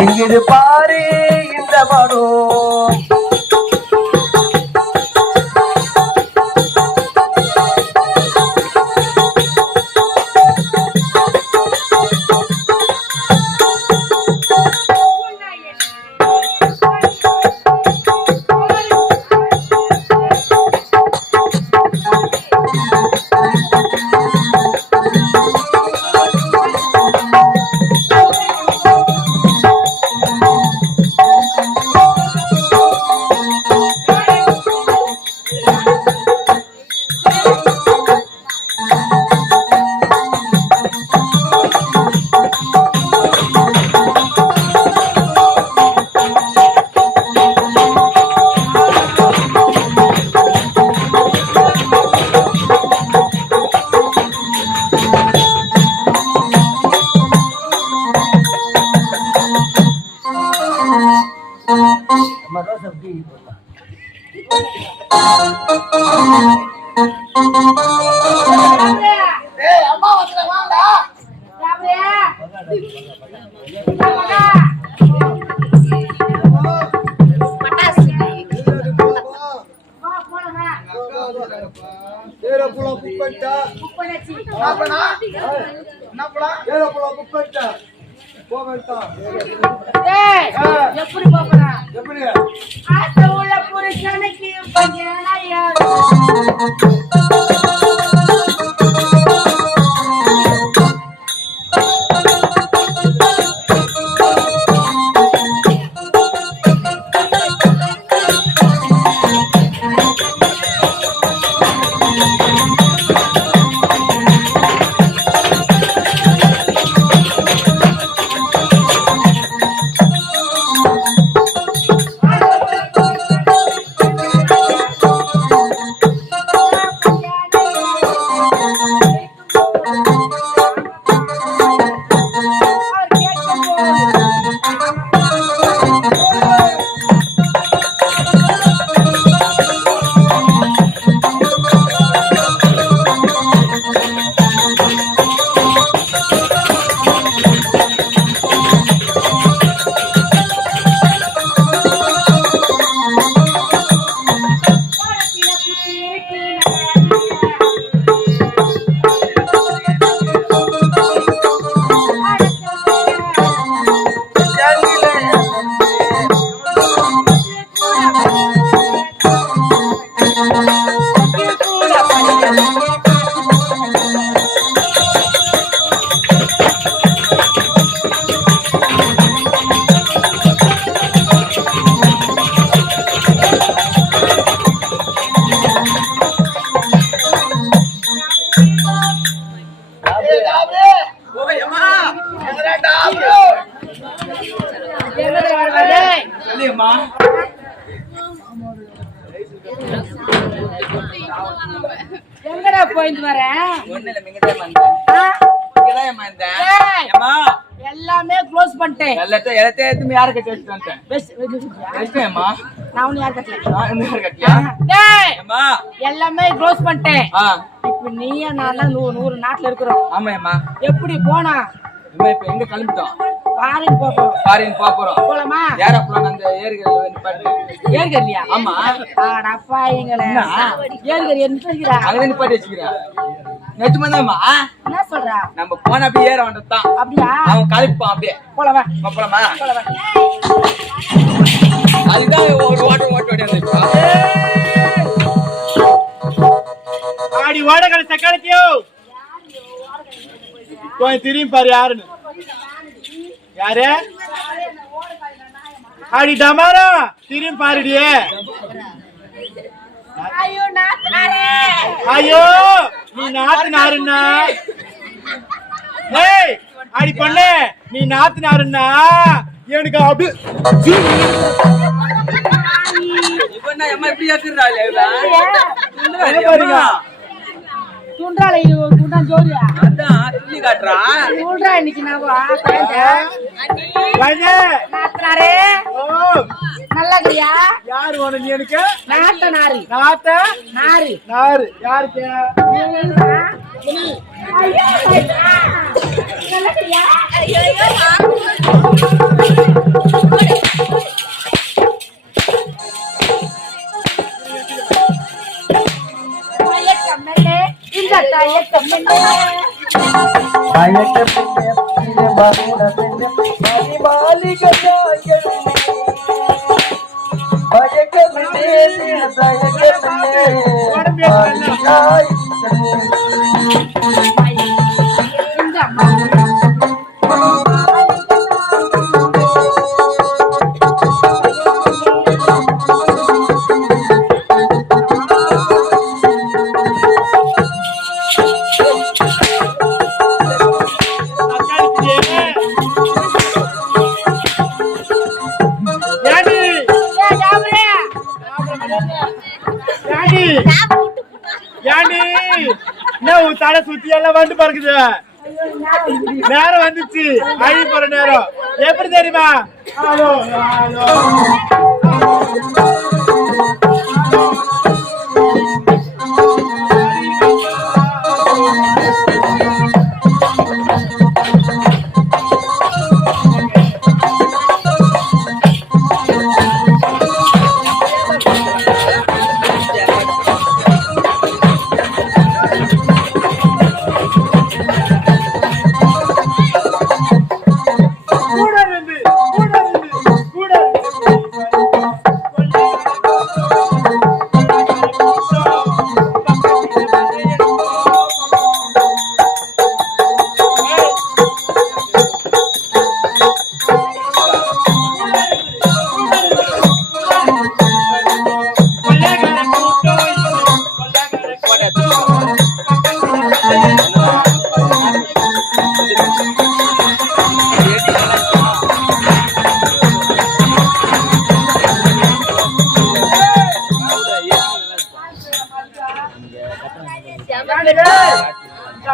இங்கிரு பாரு இந்த மனோ எப்படி பாப்பா எப்படி ஆசை உள்ள புருஷனுக்கு பஞ்சனையா எங்கடா போயிட்டு வர? ஒண்ணு இல்ல மிங்கதான் வந்தேன். இங்கதான் வந்தேன். அம்மா எல்லாமே க்ளோஸ் பண்ணிட்டேன். எல்லாத்தையும் எடுத்து யாரு கட்டி வச்சுட்டு வந்துட்டேன். அம்மா நான் ஒண்ணு யார் கட்டல. யாரு கட்டியா? டேய் அம்மா எல்லாமே க்ளோஸ் பண்ணிட்டேன். ஆ இப்ப நீயே நான் 100 நாட்டுல இருக்கிறோம். ஆமா அம்மா. எப்படி போனா? அம்மா இப்ப எங்க கிளம்பிட்டோம்? ஃபாரின் போறோம். ஃபாரின் போறோம். போலாமா? யாரா போலாம் அந்த ஏரிகள்ல வந்து பாட்டு. ஏர்கல்லியா? ஆமா. ஆடப்பா இங்கல. ஏர்கல் என்ன சொல்றா? அங்க வந்து பாட்டு வச்சுக்கிறேன். நேத்து வந்தம்மா. என்ன சொல்றா? நம்ம போன அப்படியே ஏற வேண்டதான். அப்படியா? அவன் கலப்பான் அப்படியே. போலாமா? போலாமா? போலாமா? அதுதான் ஒரு ஓட்டு வந்து ஆடி ஓடகட சக்கரத்தியோ கொஞ்சம் திரும்பி பாரு யாருன்னு. யாரு? ஆடி டமாரா திரும்பி பாருடியே. ஐயோ நாத்துனாரே. ஐயோ நீ நாத்துனாருன்னா. ஏய் ஆடி பொண்ணு நீ நாத்துனாருன்னா எனக்கு அப்படி இவன் அம்மா எப்படி ஏத்துறாளே பாருங்க. துண்டால துண்டா ஜோடியா? அதான் துள்ளி காட்டுறா. சொல்றா இன்னைக்கு நான் நாத்துனாரே. ஓ நல்லா இருக்கியா? யாரு வேணும் நீ எனக்கு? நாத்த நாரி. நாத்த நாரி. நாரு யாருக்கு? ஐயோ நல்லா இருக்கியா? ஐயோ இந்த தாயை கம்மனே பயக்க பின்னே பாகுட பின்னே மாலி மாலிகதாகள் பயக்க பின்னே தயக்க பின்னே மாலிகாய் இந்த அம்மா தலை சுத்தி எல்லாம் வந்து பறக்குது. நேரம் வந்துச்சு. அழி போற நேரம் எப்படி தெரியுமா? ஹலோ ஹலோ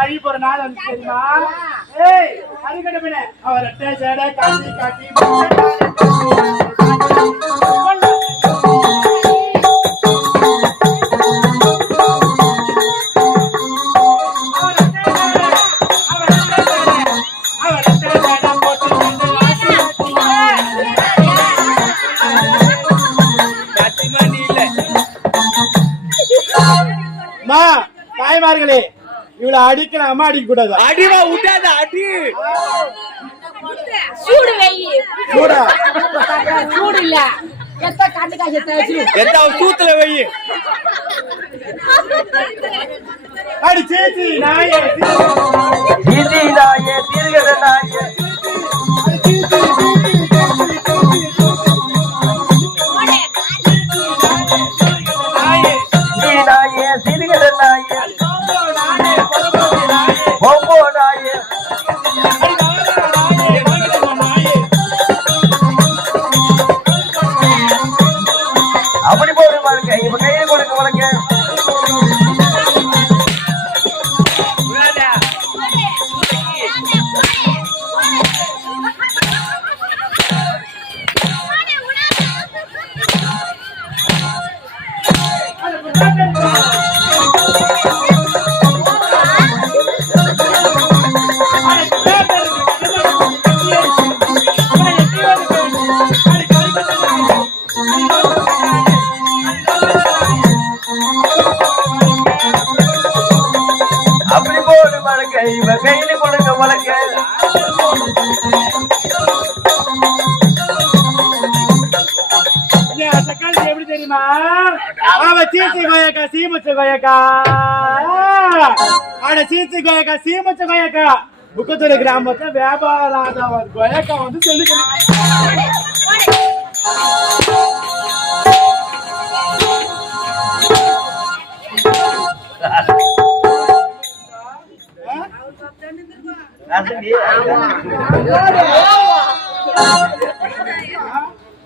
அழி போற நாள் வந்து தெரியுமா? ஏய் அடிக்கடமே அவர் அட்டை சேடை காட்டி காட்டி தாய்மார்களே இவளை அடிக்கணும். அம்மா அடிக்க கூடாது. அடிவா விட்டாத அடி. சூடு வெயி. சூடா? சூடு இல்ல. எத்த கண்ணு காசு தேச்சு. எத்த சூத்துல வெயி. அடி சேச்சி நாயே. ஜீதி நாயே தீர்கத நாயே. நாயே தீர்கத நாயே. போம்போ நாயே. அப்படி போடு பாருங்க. இப்ப கையில கொடுக்க வழங்க. அப்படி போடு மழக்க இவ கையில கொடுக்க மழக்க எப்படி தெரியுமா அவ சீச்சி கோயக்கா சீமுச்ச கோயக்கா ஆட சீச்சி கோயக்கா சீமுச்ச கோயக்கா புக்கத்தூர் கிராமத்துல வியாபாரம் கோயக்கா வந்து சொல்லி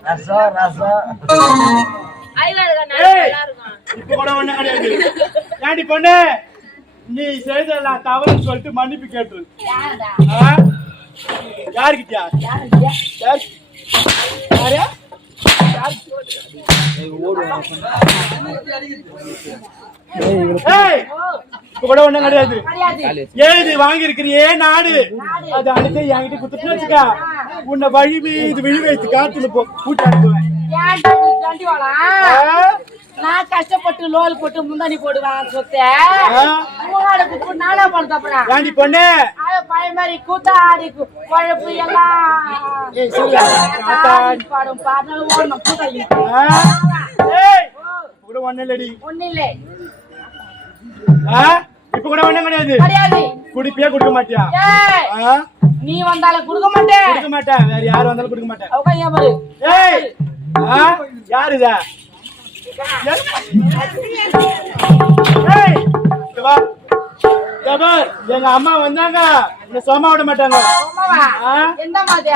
ரசம் ரசம் இப்ப கூட ஒண்ணு கிடையாது. ஏண்டி பொண்ணு நீ செய்தெல்லாம் தவறுன்னு சொல்லிட்டு மன்னிப்பு கேட்டு யாருக்கிட்டியா இப்ப கூட ஒண்ணும் கிடையாது. ஏது வாங்கி இருக்கிறியே நாடு அது அனுப்பி என்கிட்ட குத்துட்டு வச்சுக்கா உன்னை வழி மீது விழி வைத்து காத்துல கூட்டி அனுப்புவேன். நான் கஷ்டப்பட்டு லோல் போட்டு முந்தானி போடுவேன் சொத்தை நானா பண்ண ஏண்டி பொண்ணு பழைய மாதிரி கூத்தாடி குழப்பு எல்லாம் பாடும் பாடலும் ஓடணும் கூத்தாடி கூட ஒண்ணு இல்லடி ஒண்ணு இல்லை இப்ப கூட ஒண்ணும் கிடையாது. கிடையாது குடிப்பியா கொடுக்க மாட்டியா? நீ வந்தாலும் கொடுக்க மாட்டேன் கொடுக்க மாட்டேன் வேற யாரும் வந்தாலும் கொடுக்க மாட்டேன். அவங்க பாரு யாரு இதா எங்க அம்மா வந்தாங்க இந்த சோமா விட மாட்டாங்க. எந்த மாதிரி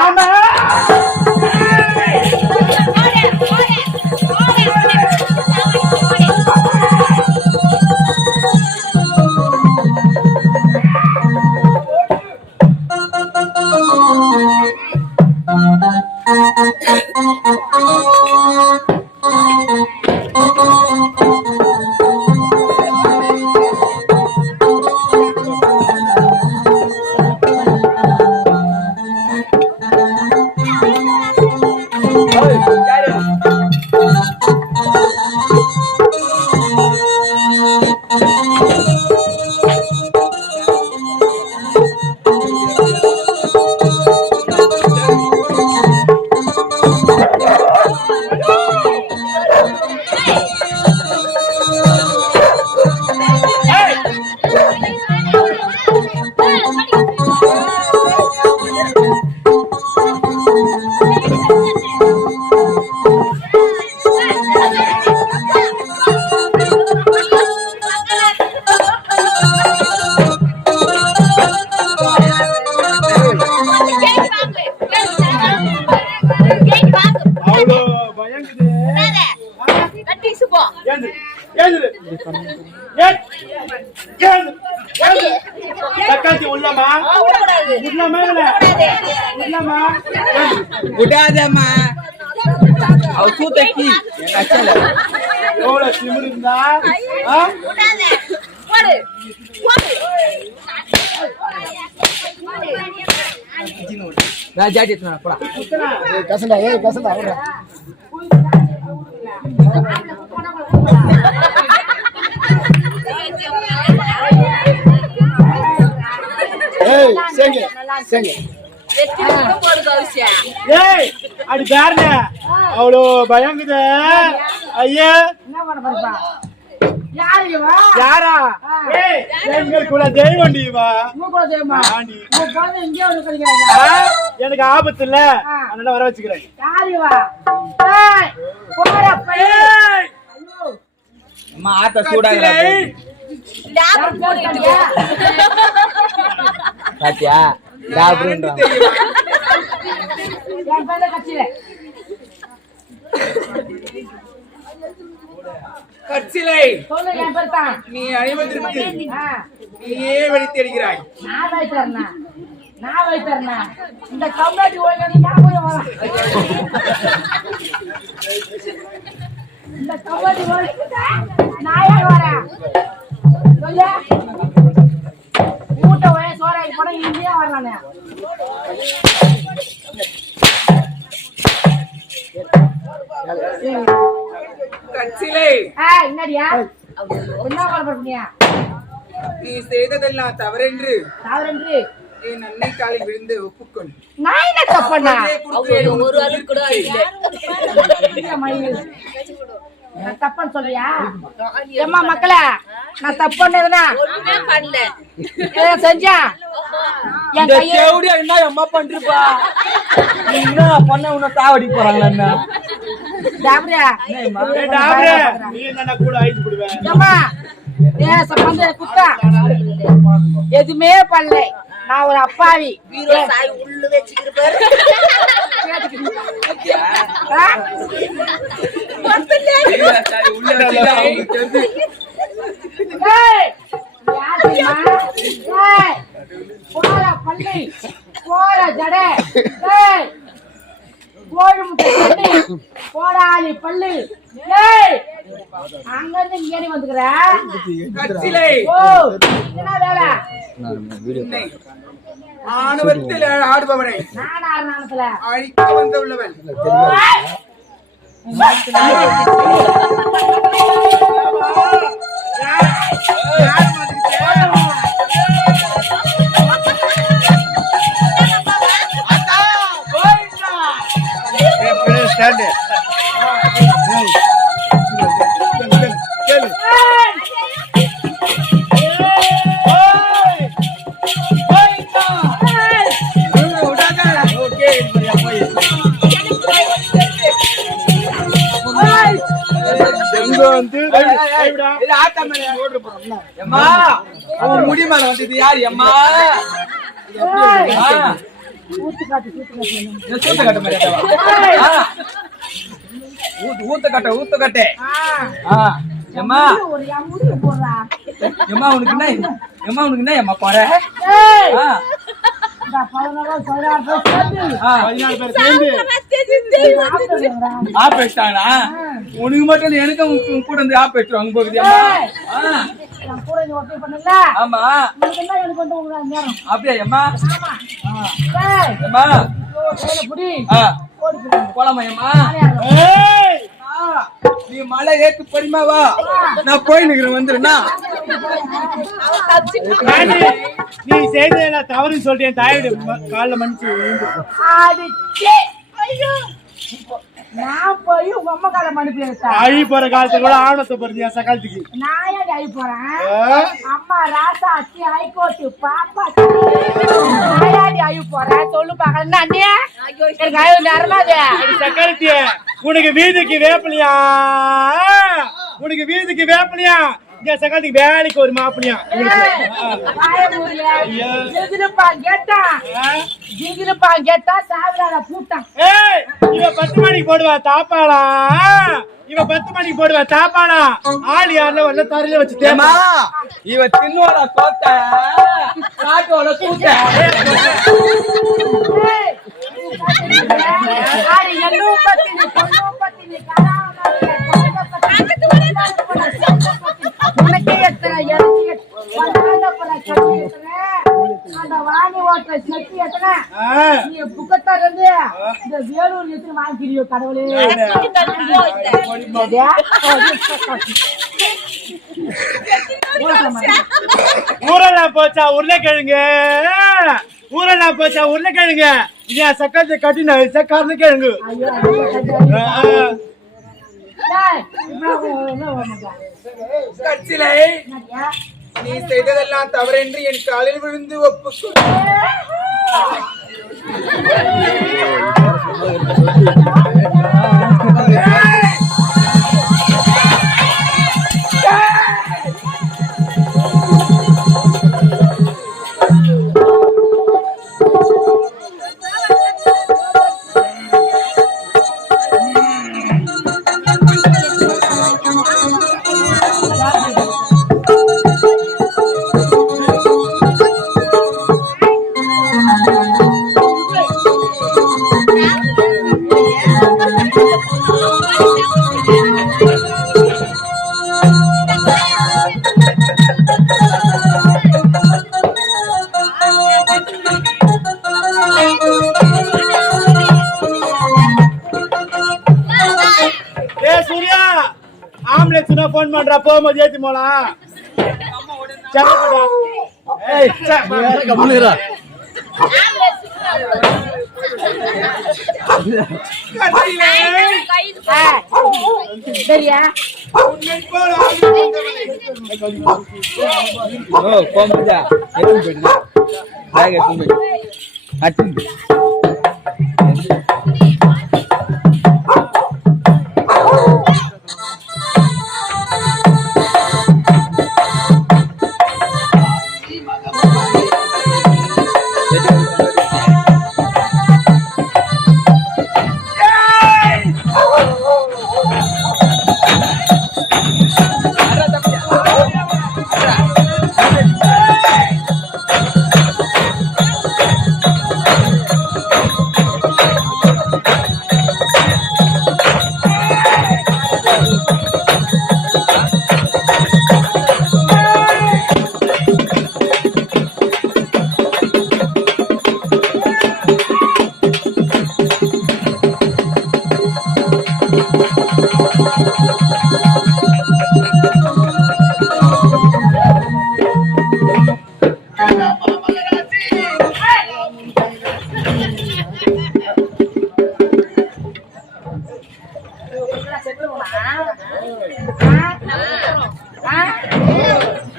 விடாதம்மா அவ சூத்தக்கி எவ்வளவு திமிரு இருந்தா நான் ஜாட்டி போடா கசண்டா கசண்டா அடி பாருங்க அவ்வளோ பயங்குத ஐயா யாரா எங்களுக்குள்ள தெய்வம் எனக்கு ஆபத்து இல்ல அதனால வர வச்சுக்கிறேன். அம்மா ஆத்த சூடாங்க பாத்தியா கட்சிலை நீ அணிவதற்கு நீயே வெடித்து அடிக்கிறாய். நான் வைத்தர்னா இந்த கம்யூனிட்டி இந்த கம்யூனிட்டி நான் கட்சிலே என்னடியா என்ன பண்ண நீ செய்ததெல்லாம் தவறென்று தவறென்று என் அன்னை காலில் விழுந்து ஒப்புக்கொள். நான் என்ன தப்பண்ணா ஒரு அழுக்கு கூட நான் தப்புன்னு சொல்றியா? ஏம்மா மக்களே, நான் தப்பு பண்ணதுனா செஞ்சா என் கையை என்ன அம்மா பண்றப்பா என்ன பண்ண உன்ன தாவடி போறாங்களா என்ன டாப்ரா நீ என்ன கூட ஐஸ் போடுவேன். ஏம்மா சம்பந்த குத்தா எதுவுமே பண்ணல. நான் ஒரு அப்பாவி உள்ள வச்சுக்கிற பள்ளி போற ஜட கோழி முட்டை போடாளி பள்ளி அங்க இருந்து இங்கே வந்துக்கிற என்ன வேலை? ஆணவத்தில் ஆடுபவனை நான் ஆறுநாளத்துல அழிக்க வந்து உள்ளவன் முடியுமா வந்து யாரு அம்மா ஊத்த கட்ட எம்மா எம்மா உனக்கு என்ன எம்மா போற ஆப்பேட்டாங்களா? உனக்கு மட்டும் எனக்கு கூட வந்து ஆப்பேட்டுவாங்க போகுது. ஆமா அப்படியா எம்மா? எம்மா போலாமா எம்மா? நீ மலை ஏத்து பொறுமாவா, நான் போய் நிக்கிறேன் வந்துருண்ணா. நீ செய்த நான் தவறுன்னு சொல்லிட்டேன். தாயோட காலில் மன்னிச்சு நான் போய் உங்க அம்மா கால மனுப்பி அழி போற காலத்துல கூட ஆணவத்தை போறியா சகாலத்துக்கு? நான் ஏன் அழி போறேன்? அம்மா ராசா அச்சி ஹைகோர்ட்டு பாப்பா நாயாடி அழி போறேன் சொல்லு பாக்கல. அண்ணியா எனக்கு அழகு நேரமாதே சக்காலத்திய உனக்கு வீதிக்கு வேப்பலியா, உனக்கு வீதிக்கு வேப்பலியா, இங்க சக்காலத்துக்கு வேலைக்கு ஒரு மாப்பிளியா. கேட்டா சாவிடாத பூட்டான். இவ 10 மணிக்கு போடுவா தாப்பாளா, இவ 10 மணிக்கு போடுவா தாப்பாளா. ஆள் யாருல வரல தரையில வச்சு தேமா இவ தின்னோட கோத்த காட்டோட கூட்ட ஊரெல்லாம் போச்சா உருளைக்கிழங்கு, ஊரெல்லாம் போச்சா உருளைக்கிழங்கு. ஏன் சக்கரத்தை கட்டின கருளைக்கிழங்கு. நீ செய்ததெல்லாம் தவறென்று என் காலில் விழுந்து ஒப்புக்கொள். ஆம்புலன்ஸ் போன் பண்றா போகும்போது ஏத்தி போலாம். சரியா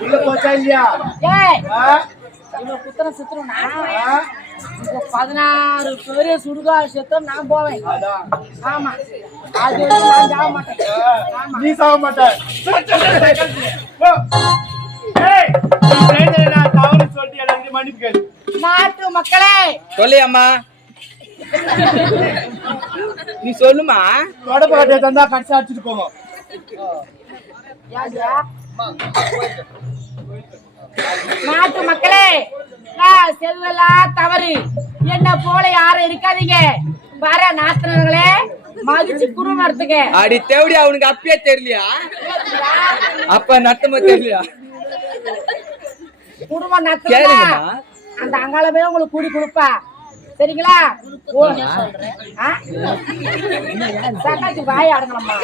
உள்ள போச்சா இல்லையா? குத்தரம் சுத்துறோம்னா 16 பேரு சுடுகா செத்தம் நான் போவேன். ஆமா அது நான் சாக மாட்டேன். நீ சாக மாட்ட. தவறு சொல்லிட்டு எனக்கு மன்னிப்பு கேளு. நாட்டு மக்களே சொல்லு அம்மா. நீ சொல்லுமா. தொடப்ப கட்டையை தந்தா கடைசி அடிச்சுட்டு போங்க. நாட்டு மக்களே நான் செல்வலா தவறு என்ன போல யாரும் இருக்காதீங்க. வர நாத்தினர்களே மகிழ்ச்சி குடும்பம் நடத்துங்க. அடி தேவடி அவனுக்கு அப்பயே தெரியலையா? அப்ப நட்டமா தெரியலையா? குடும்பம் நடத்துங்க. அந்த அங்காளமே உங்களுக்கு கூடி கொடுப்பா. சரிங்களா? சக்காச்சி வாய் அடங்கலம்மா.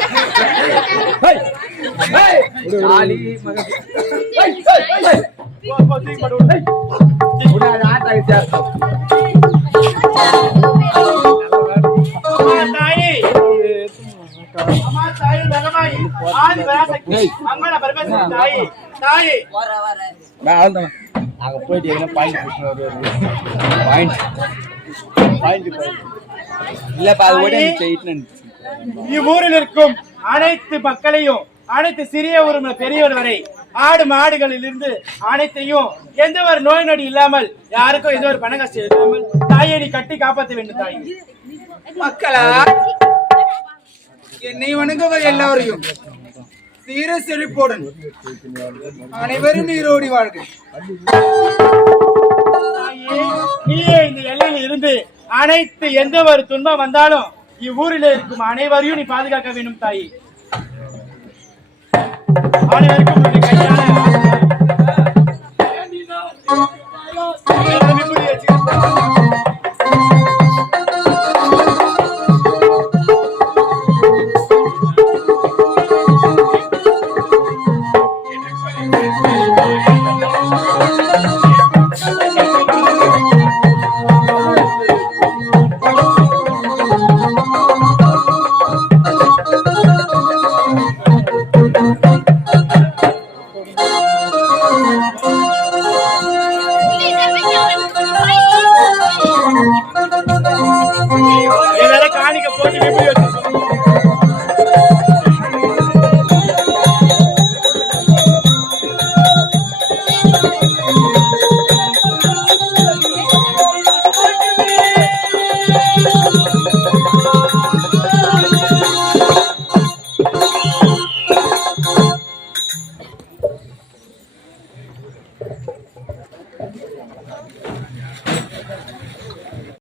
இவ்வூரில் இருக்கும் அனைத்து மக்களையும் அனைத்து சிறியவரும் பெரியவர் வரை ஆடு மாடுகளில் இருந்து அனைத்தையும் எந்த ஒரு நோய் நொடி இல்லாமல் யாருக்கும் எந்த ஒரு பண கஷ்டம் இல்லாமல் தாயை நீ கட்டி காப்பாற்ற வேண்டும். தாய் மக்களா என்னை வணங்குவர் எல்லாரையும் சீர செழிப்போடன் அனைவரும் நீரோடி வாழ்க. நீயே இந்த எல்லையில் இருந்து அனைத்து எந்த ஒரு துன்பம் வந்தாலும் இவ்வூரில் இருக்கும் அனைவரையும் நீ பாதுகாக்க வேண்டும் தாயி. அனைவருக்கும் காணிக்க போட்டு